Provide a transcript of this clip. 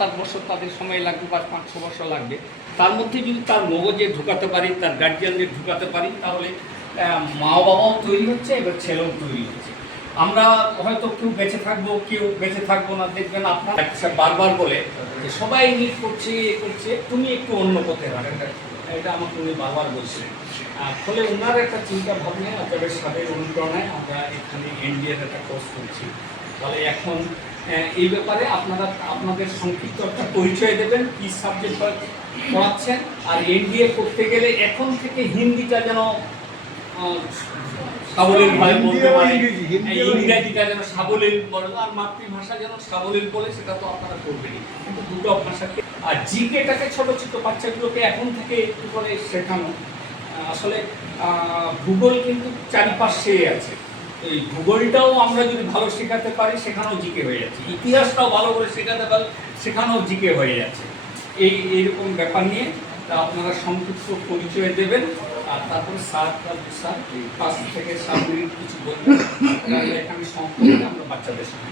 7 বছর তাদের সময় লাগবে বা 5-6 বছর লাগবে। তার মধ্যে যদি তার মগজে ঢুকাতে পারি, তার গার্জিয়ানদের ঢুকাতে পারি, তাহলে মা বাবাও তৈরি হচ্ছে, এবার ছেলেও তৈরি হচ্ছে। আমরা হয়তো কেউ বেঁচে থাকবো, কেউ বেঁচে থাকবো না। দেখবেন আপনার বারবার বলে যে সবাই নিট করছে, এ করছে, তুমি একটু অন্য পথে রাখেন। এটা আমাকে উনি বারবার বলছিলেন। ফলে ওনার একটা চিন্তা ভাবনায় আপনাদের সাথে অনুপ্রেরণায় আমরা এখানে এনডিএর একটা কোর্স করছি। ফলে এখন এই ব্যাপারে আপনারা আপনাদের সংক্ষিপ্ত একটা পরিচয় দেবেন, কী সাবজেক্ট পড়াচ্ছেন। আর এনডিএ করতে গেলে এখন থেকে হিন্দিটা যেন সাবলীলভাবে বলতে পারে, ইংরেজিটা যেন সাবলীল বলে, আর মাতৃভাষা যেন সাবলীল বলে, সেটা তো আপনারা করবেনই। কিন্তু দুটো ভাষাকে আর জিকেটাকে ছোটো ছোটো বাচ্চাগুলোকে এখন থেকে একটু করে শেখানো। আসলে ভূগোল কিন্তু চারিপাশে আছে, এই ভূগোলটাও আমরা যদি ভালো শেখাতে পারি সেখানেও জিকে হয়ে যাচ্ছে, ইতিহাসটাও ভালো করে শেখাতে পারি সেখানেও জিকে হয়ে যাচ্ছে। এইরকম ব্যাপার নিয়ে তা আপনারা সংক্ষিপ্ত পরিচয় দেবেন, আর তারপরে স্যার 5 থেকে 7 মিনিট কিছু বলবেন, এখানে সংক্ষেপে আমরা বাচ্চাদের সঙ্গে